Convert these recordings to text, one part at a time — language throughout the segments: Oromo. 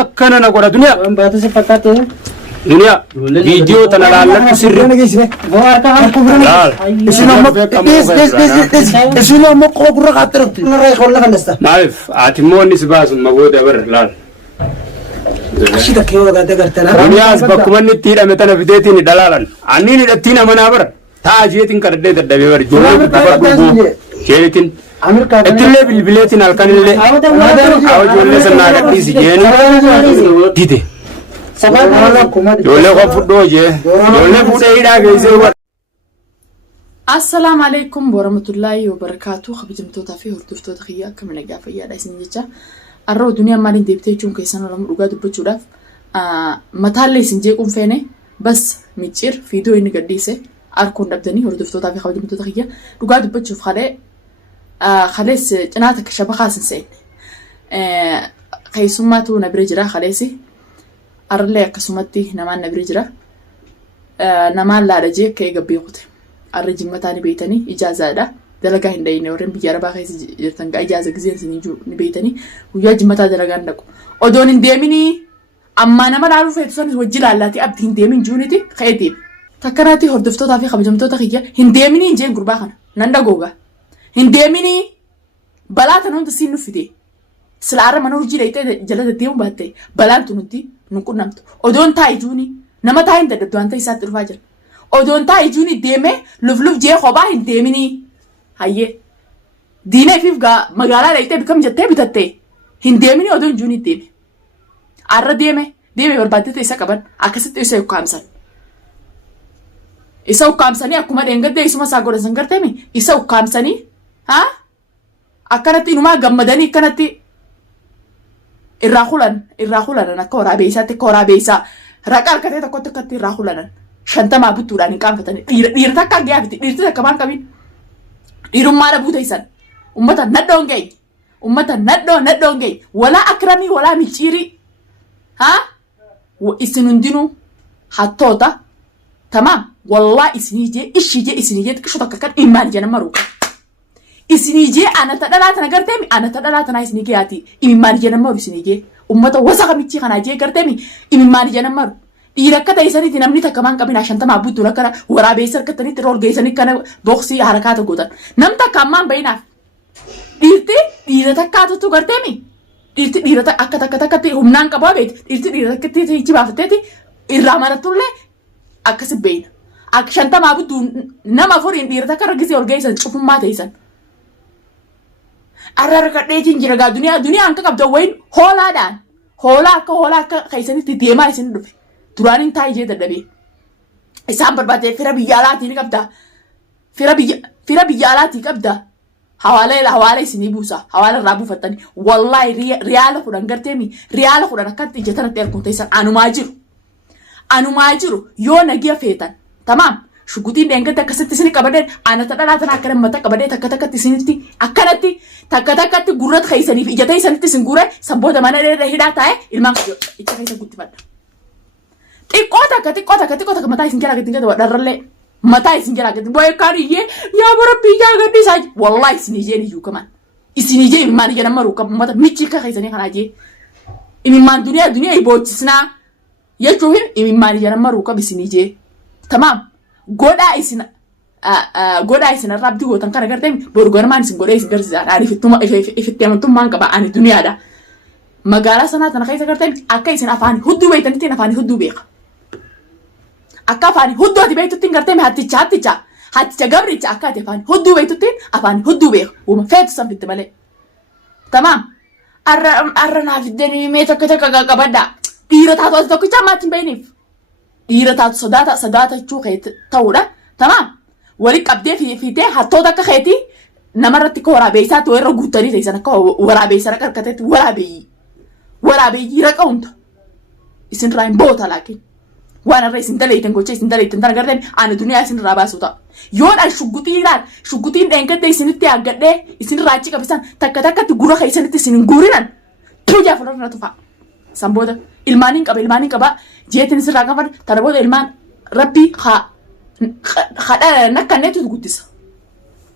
أكنا نقول الدنيا باتو سفكاتي دنيا فيديو تنالك سر اسمه مقبر قطرت نراي خلنا فنستا ما أعرف أتمون نسباس موجود أبر لا اشيدا كيو غادا غرتنا دنيا بكمان نتيرا متنا بديتني دلالا عني نتينا منابر تاجيتين كردي تدبير جولو بفرقو شيرتين اتلي بالبلاتين الكانيلي أو جولي سناغتي سجيني ديدي جولي غفردوجي جولي فودي إيدا غيزي السلام عليكم ورحمة الله وبركاته خبجمتوتا في هردفتوتا خيا كم نجا فيا دايسين جتا الرو دنيا مالين ديبتي جون كيسان ولا مرقاد بتشوف متهالي سنجيكم فيني بس ميتشير فيديو إني قديسة أركون نبدني هردفتوتا في خبجمتوتا خيا رقاد بتشوف خلاص جناتك شبكة سنسين خيسوماتو نبرجرا خلاصي أرلي كسوماتي نمان نبرجرا نمان لا رجيك كي قبيقته الرجيم متاني بيتني إجازة ده دلقة هنديني ورم بيجارة باخيس جرتنقا إجازة كزين سنيجو نبيتني وياج متا دلقة عندكو أدون انديميني أما أنا ما نعرف يتصنع وجل علاتي أبدي هنديمين جونيتي خيديب تكراتي هردفتو تافي خبجمتو تخيجا هنديميني جين قرباخنا نندقوغا هنديميني بلاتنا نونت سينو فيدي سلعرة منو جي ليتي جلد ديوم باتي بلانتو ننتي نكون نمتو أدون تاي جوني نما تاي انت دوان تاي سات رفاجر أدون تاي جوني ديمي لفلوف جي خبا هنديميني هايه دينا فيفغا مغالا ليتي بكم جتة بتتي هنديميني أدون جوني ديمي عرّا ديمي بربادتي إسا كبان أكست إسا يقامسان إسا يقامساني أكما دينغد دي إسما ساقودا سنگرتيمي إسا يقامساني ها أكانتي نما غمداني كانتي irraa akka waraabeessaatti akka waraabessaa raqa harkatee tokkotti akkatti irraa hulanan shantamaa buttuudhaan hin qaanfatanii dhiira takka gaafiti dhiirti takka maan qabin dhiirummaa dhabuu teessan ummata nadhoon geenye walaa akramii walaa micciirii haa isin hundinuu hattoota tamaam wallaa isinii jee ishii jee isinii jee xiqqishu takka kan immaan ija nama ruuqa isinii jee anata dhalaatana garteemi anata dhalaatana isinii geeyaati imimmaan ija nama isinii jee ummata wasa kamichi kana jee garteemi imimmaan ija nama dhiira akka ta'isaniiti namni takka maan qabina shantamaa buttuun akka waraabeessa harkatanitti rool geessanii kana boksii harakaata gootan nam takka ammaan bayinaaf dhiira takkaatutu garteemi dhiira akka takkatti humnaan qabaa beeti dhiira takkatti hichi baafatteeti irraa maratullee akkasi bayina akka shantamaa buttuun nama furiin dhiira takka ragisee ol geessan cufummaa ta'isaan arra kadheetiin jira gaa duniyaa anka qabda wayin hoolaa akka kaysanitti deemaa isin dhufe duraanin taa'ee jee dadhabee isaan barbaade fira biyya alaatii ni qabda fira biyya alaatii qabda hawaala isinii buusa hawaala irraa buufattanii wallaahi riyaala kudhan garteemi riyaala kudhan akkatti ija tanatti erguun teessan anumaa jiru yoo nagiya feetan tamaam shugutiin dheengatti akkasitti isin qabadeen anata dhalaatan akka nammata qabadee takka takkatti isinitti akkanatti takka takkatti gurrat kaysaniif ija teessanitti isin guure sabboota mana dheeraa hidhaa taa'e ilmaan ija keessa guddifadha. xiqqoo takka mataa isin jalaa gadi dharrallee mataa isin jalaa gadi boo'ee kaan iyyee yaa borabbii yaa gaddi isaa wallaa isin ijeen iyyuu kaman isin ijee imimmaan ija nama ruuqa mata michi akka kaysanii kanaa jee imimmaan duniyaa iboochisnaa jechuun imimmaan ija nama ruuqa isin ijee tamaam. Godaa isin irraa abdii gootan kana garteemi borgoormaan isin godhee isin garsiisan ani ifitti amantummaan qaba ani duniyaadha magaalaa sanaa tana keessa garteemi akka isin afaan hudduu beektanitti afaan hudduu beeka akka afaan hudduu ati beektutti garteemi hatticha gabricha akka ati afaan hudduu beektutti afaan hudduu beeka uuma feetu san fitti malee tamaam arra naaf iddanii mee takka qabaddaa dhiira taatu ati tokkicha ammaatti hin beekniif. dhiira taatu sodaatachuu ta'uudha tamaam wali qabdee fiitee hattoota akka keetii namarratti akka waraabeessaatti warra guuttanii teessan akka waraabeessa raqa harkateetti waraabeeyyii raqa hunda isinirraa hin boota laakiin waan irra isin daleeytan gocha isin daleeytan tana garteen ani duniyaa isinirraa baasuu ta'a yoon shugguxiin dheengadde isinitti aggadhee isinirraa achi qabisan takka takkatti gura keessanitti isin hin guurinan tuujaa fuuldura tufa sanboota ilmaaniin qaba jeetiin sirraa qafan tana booda ilmaan rabbii hadha nakkanneetu guddisa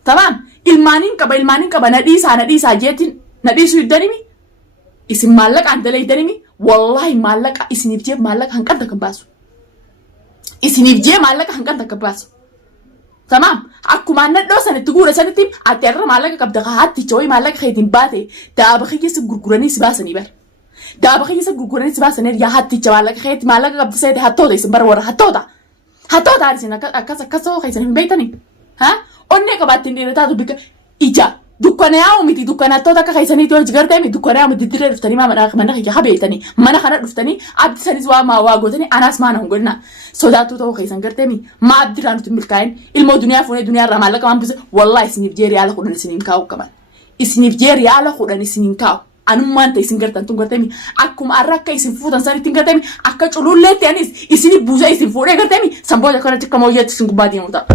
tamaam ilmaaniin qaba nadhiisaa jeetiin nadhiisuu iddanimi isin maallaqaan daleeydanimi والله مالك إسنيف جيب مالك هنقدر كباسو إسنيف جيب مالك هنقدر كباسو تمام أكو ما ندو سنة تقول سنة تيم أتعرف مالك كبدك هاتي شوي مالك خيتين باتي تابخي يسب غرغراني سباسني بر تابخي يسب غرغراني سباسني يا هاتي شوي مالك خيت مالك كبد سيد هاتودا يسبر ورا هاتودا عارسين كسو خيسن بيتني ها أني كباتين دي رتادو بك إيجا دكانة أو ميتي دكانة تودا كخيسني توي جرتي مي دكانة أو ميتي تدري رفتني ما من خيك حبيتني ما خنا رفتني عبد سني زوا ما واجوتني أنا أسمعهم قلنا سوداتو تو خيسن جرتي مي ما عبد رانو تملكين المدنيا فوني دنيا رمالة كمان بس والله سنيف جيري على خدنا سنين كاو كمان سنيف جيري على خدنا سنين كاو أنا ما أنت يسن جرتن تون جرتي مي أكم أراك يسن فوتان سني تين جرتي مي أكش أولو ليه تانيس يسني بوزا يسن فوري جرتي مي سامبوجا كنا تكمل يجت سنق بعدين وتا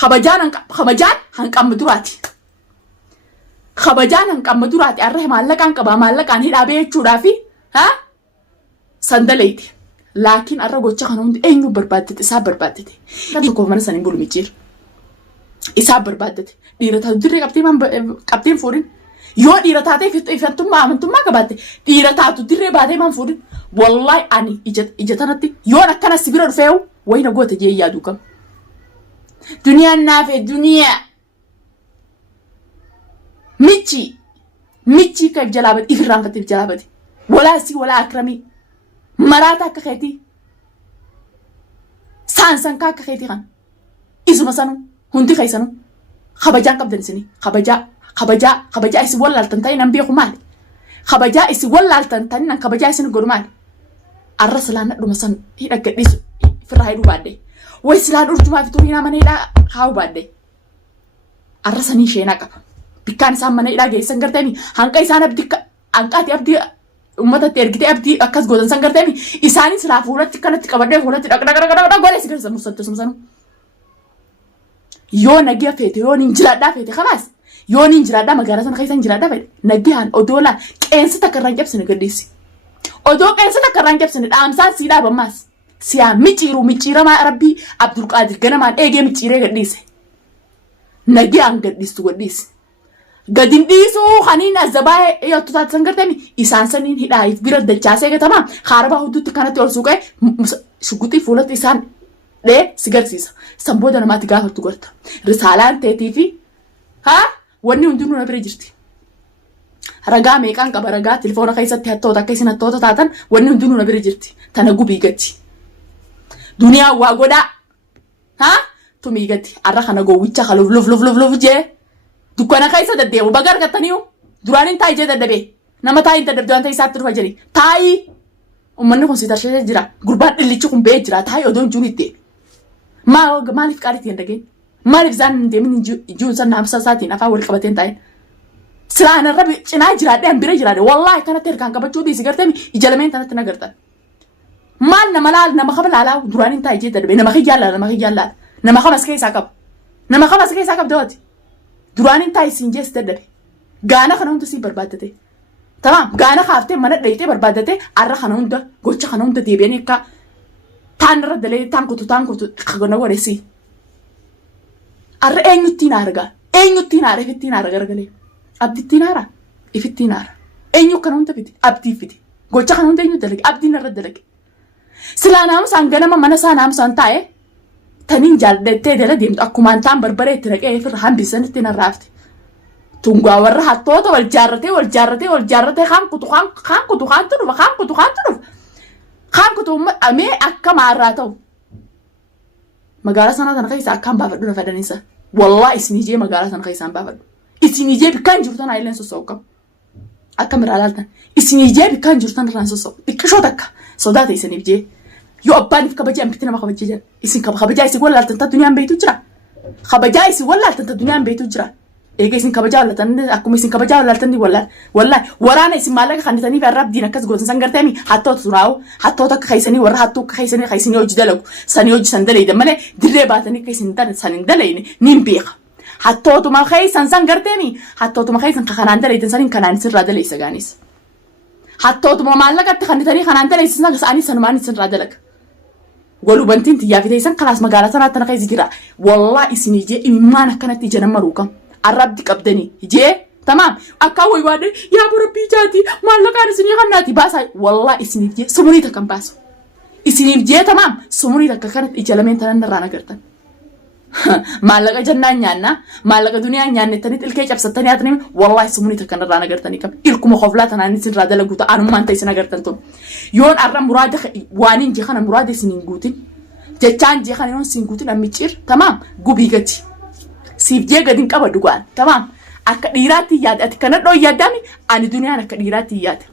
خبجان هنك أم دراتي خبجان هنك أم دراتي أره مالك أنك مالك أنهي رابي شرافي ها سندليتي لكن أره قلت خنون أينو بربادت إسحاب بربادت كاتو كوفمان سنين بقول ميجير إسحاب بربادت ديرتها تدري كابتن فورين يو ديرتها تي في أنتم ما كبادت ديرتها تدري بعدين ما فورين والله أني إجتنا تي يو أنا كنا سبيرو رفيو وين أقول تجي يادوكم دنيا نافع دنيا ميتشي كيف جلابت إفرام كتير جلابتي ولا سي ولا أكرمي مراتا كخيتي سان كخيتي خان إسو مسانو هنتي خيسانو خبجان كبدن سني خبجا إسي ولا التنتين نبيه خمال خبجا إسي ولا التنتين نان خبجا إسي نقرمان الرسلان دو مسان هيدا كديسو فرحي دو بعدي ويسلان أرجما في تورينا من إلى خاو بعدي الرسني شينا كاب بكان سام من إلى جاي سنجرتني هنكاي سان أبدي أنكاتي أبدي أمتا ترجتي أبدي أكاس جودن سنجرتني إساني سلافورة كانت كبردة فورة تكرر غوري سكر سمسنت سمسنو يو نجيا فيتي يو نينجلادا فيتي خلاص يو نينجلادا مغارة سان خيسان نينجلادا فيتي نجيهان أدولا كأنس تكرر جاب سنجديسي أدو كأنس تكرر جاب سند أمسان سيدا بماس سيا ميتشيرا ما ربي عبد القادر كنا ما إيجي ميتشيرا قديسه نجيان قديسو قديس قديم ديسو خانين الزباي يوتو تسنجرتني إنسان سنين هدايف بيرد دلچاسه كتمام خاربا حدود كانت يورسوكه شغوتي فولت إنسان ده سيجار سيسا سامبودا نما تجاه تقولت رسالة تيتيفي ها وني وندونو نبري جرتي رجع ميكان كبرجع تلفون خيسة تهتو تكيسين التو تاتن وني وندونو نبري جرتي تناقو بيجتي دنيا واغودا ها توميغتي أرخنا جو ويتشا خلو لوف جه دكانا خيسة دديه وبقر كتنيو درانين تاي جه ددبي نما تاي انت دبدوان تاي ساتر فجري تاي ومنو كون سيتر شيء جرا غربان اللي تشوفون بيجرا تاي أدون جونيتي ما ليف كارتين دقين ما ليف زان دي من جون سنة 5 ساعات نفاول كبتين تاي سلام الربي شناي جرا ده بيري جرا والله كانت تركان كبتشو دي سيجرتني إجلامين تنا تناقرتن مال نملال نما خبل على درانين تاي جه ددبي نما خيجالا نما خمس كيس عقب دوتي درانين تاي سنجس ددبي غانا خنون تسي بربادته تمام غانا خافتي من ديتي بربادته ار خنون ده غوچ خنون ده ديبيني كا تان ردلي تان كوتو خغنا ورسي ار اينوتين ارغا رغلي ابديتينارا افتينارا اينو كنون تفيتي ابدي فيتي غوچ خنون ده اينو دلك ابدي نردلك سلانام سانغنا من سانام سانتاي تنين جالدتي دلا ديمت أكمان تام بربرة تركه في الرحم بسنتين الرافت تونغوا ورا حطوه والجارته خام كتو أمي أكم عراتو مقالة سنة تنقيس أكم بافدنا فدانيسا والله إسنيجي مقالة تنقيس أم بافد إسنيجي بكان جورتان عيلين سوسوكم أكم رالالتن إسنيجي بكان جورتان ران سوسو بكشو دكا صداتي إسنيجي يو أباني في كبجة أمبتنا ما خبجة إسن كبجة إسن ولا تنتا دنيا بيتو جرا خبجة إسن ولا تنتا دنيا بيتو جرا إيه إسن كبجة ولا تند أكو إسن كبجة ولا تندي ولا ورانا إسن مالك خانتني في الرب دينا كاس جوزن سانغرتامي حتى تسراو حتى تك خيسني ورا حتى خيسني وجدلك سني وج سندلي دمله دري باتني كيسن تان سندليني نيمبيخ حتى تو ما خيسن سانغرتامي حتى تو ما خيسن خانان دلي تنسانين كانان سر رادلي سجانيس حتى تو ما مالك تخانتني خانان دلي سنغ ساني سنماني سن رادلك قالوا بنتين تيا في تيسان خلاص مقالة سنة تنقي زكرا والله إسني جي إمانة كانت تيجي نمروكم الرب ديك أبدني جي تمام أكاوي وادي يا بربي جاتي ما لك أنا سني خناتي باسا والله إسنيف جي سموني تكم باسو إسنيف جي تمام سموني تك كانت إجلامين تنا رانا قرتن ما لك جنة نيانا ما لك دنيا نيانا تاني الكيج أبسطني أتني والله سموني تك كنا رانا قرتني كم إلكم خفلات أنا نسيت راد لقوتا أنا ما أنت إسنا قرتن توم يون أرم مراد وانين جي خنا مراد سنين قوتين جتان جي خنا يون سنين قوتين أميتشير تمام قبيقتي سيف جي قدين كابا دوغان تمام akka dhiiraatti yaade ati kana dhoo yaadami ani duniyaan akka dhiiraatti yaade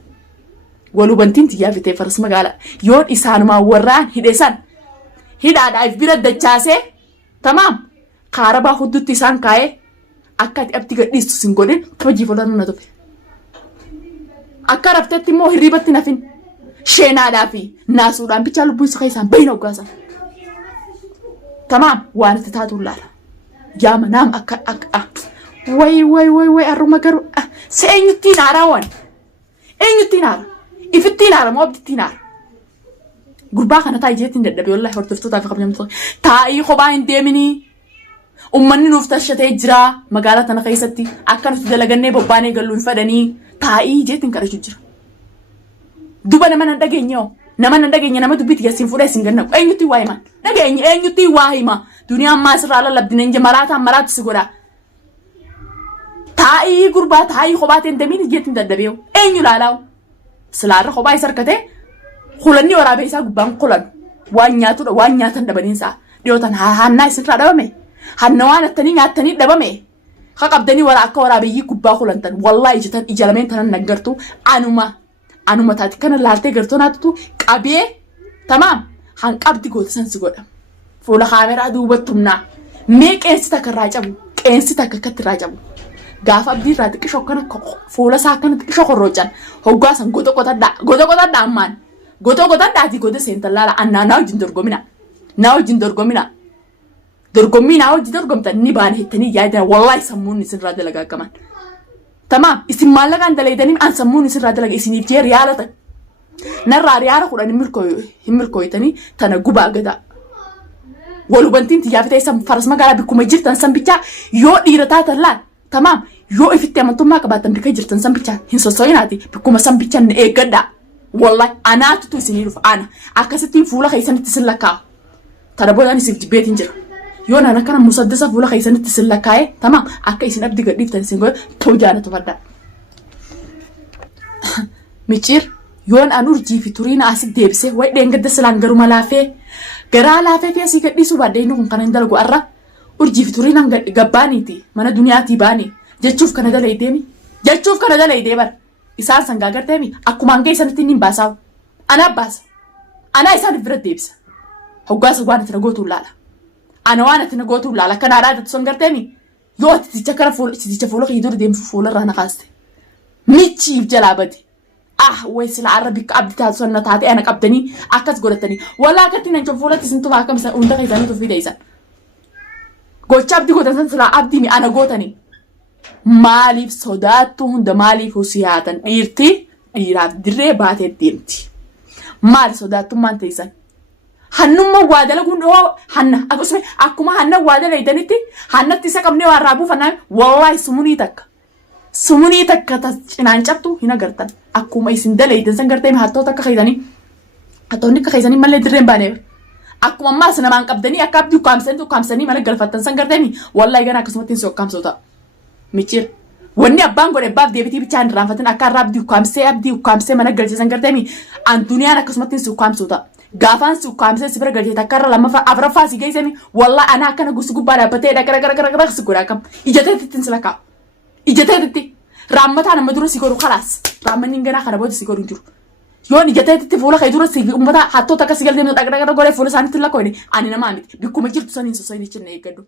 walubantiin tiyyaa fitee faras magaala yoon isaanumaa warraan hidhesan hidhaadhaaf bira dachaasee tamaam kaarabaa huddutti isaan kaa'ee akka ati abdi gadhiistu sin godhin hojii fulan na tufe akka raftetti immoo hirribatti nafin sheenaadhaa fi naasuudhaan bichaa lubbuun isa isaan bayna uggaasan tamaam waan itti taatuun laala yaama naam akka way arruma garu seenyutti naarawan eenyutti naara ifitti naara moo abditti naara gurbaa kana taa'ee jeetiin dadhabe wallahi hordoftootaaf qabnamtu taa'ii kophaa hin deemini ummanni nuuf tashatee jira magaalaa tana keessatti akka nuti dalagannee bobbaanee galluun fadhanii taa'ii jeetiin kadhachuu jira duba nama nan dhageenye nama dubbiti yasiin fuudhee sin ganna eenyutti waa himan dhageenye eenyutti waa hima duniyaan maasirraa lallabdine inje maraataan maraatti si godhaa taa'ii gurbaa taa'ii kophaatee deemiin jeetiin dadhabeewu eenyu laalaa'u silaarra kophaa isa harkatee kulanni waraabee isaa gubbaan kulan waan nyaatudha waan nyaatan dhabaniinsaa dhiyootan hannaa isinirraa dhabame hanna waan attanii nyaatanii dhabame qabdanii wara akka waraabeeyyii gubbaa kulantan wallaa ijatan ijalameen tanan naggartu anuma taati kana laaltee gartoo naatutu qabee tamaam hanqabdi gootisan si godha fuula kaameraa duubattumnaa mee qeensi takka irraa cabu qeensi takka akkatti irraa cabu gaafa abdii irraa xiqqishoo kana fuula isaa akkana xiqqishoo korroocan hoggaasan goda qotadhaa ammaan goda qotadhaati goda seentan laala annaa naa wajjin dorgomina dorgommii naa wajjin dorgomtan ni baana hettanii yaadan wallaahi sammuun isinirraa dalagaagaman tamaam isin maallaqaan dalaydanii an sammuun isinirraa dalaga isiniif jee riyaalatan narraa riyaala kudhan hin milkooytanii tana gubaa gadaa walubantiin tiyyaafitee san faras magaalaa bikkuma jirtan san bichaa yoo dhiira taatan laal tamaam yoo ifitti amantummaa qabaatan bika jirtan san bichaa hin sosoinaati bikkuma san bichaa na eeggadhaa wallahi anaatutu isinii dhufa ana akkasittiin fuula keessanitti sin lakkaa'u tana boodaan isiif jibbeetiin jira yoo nana kana musaddasa fuula keessanitti sin lakkaa'e tamaam akka isin abdi gadhiiftan isin godhe too jaanatu faddaa micciir yoon an urjii fi turiina asit deebisee way dheengadda silaan garuma laafee garaa laafee fi asii gadhiisuu baadde inni kun kana hin dalagu arra urjii fi turiinaan gabbaaniiti mana duniyaatii baanii jechuuf kana dalay deeban isaan sangaa garteemi akkuma hanga isanitti inni hin baasaa'u anaa baasa anaa isaaniif bira deebisa hoggaasa waan ati nagootuun laala ana waan ati nagootuun laala kanaa dhaadatu son garteemi yoo ati ticha kana fuula qiiduu deemsu fuula irraa naqaaste michiif jalaa badi way sila arra bikka abdi taatu sanna taate ana qabdanii akkas godhatanii walaa akkatti nan fuulatti isin tumaa akkam isa hunda keessanii tuffii deeyisan gocha abdi godhatan sila abdi mi ana gootanii maaliif sodaattu hunda maaliif husiyaatan dhiiraaf dirree baatee deemti maali sodaattummaan teessan hannumma waa dalaguun dhoo hanna akkuma hanna waa dalaytanitti hannatti isa qabnee waan raabuu fannaa wallaahi sumunii takka cinaan cabtu hin agartan akkuma isin dalaytan san gartee hattoota akka keessanii hattoonni akka keessanii malee dirreen baaneef akkuma ammaas namaan qabdanii akka abdii ukkaamsanii mana galfattan san gartee wallaahi gana akkasumatti hin ukkaamsota micciir wanni abbaan godhe abbaaf deebitii bichaa hin raanfatin akka irraa abdii ukkaamsee mana galchisan gartee an duniyaan akkasumatti hin ukkaamsota gaafaan si ukkaamsee si bira galchee takka irra lammaffaa afuraffaa si geessanii wallaahi ana akkana gusi gubbaa dhaabbatee dhaqara si godhaa kam ijateetti si lakkaa'u ijateetti raammataa nama dura si godhu khalaas raammanni ganaa kana booda si godhu jiru yoon ijateetti fuula kee dura si ummata hattoota akka si galdeemtu dhaqara godhee fuula isaaniitti lakkoofne ani namaa miti bikkuma jirtu saniin sosoinichi na eeggadhu.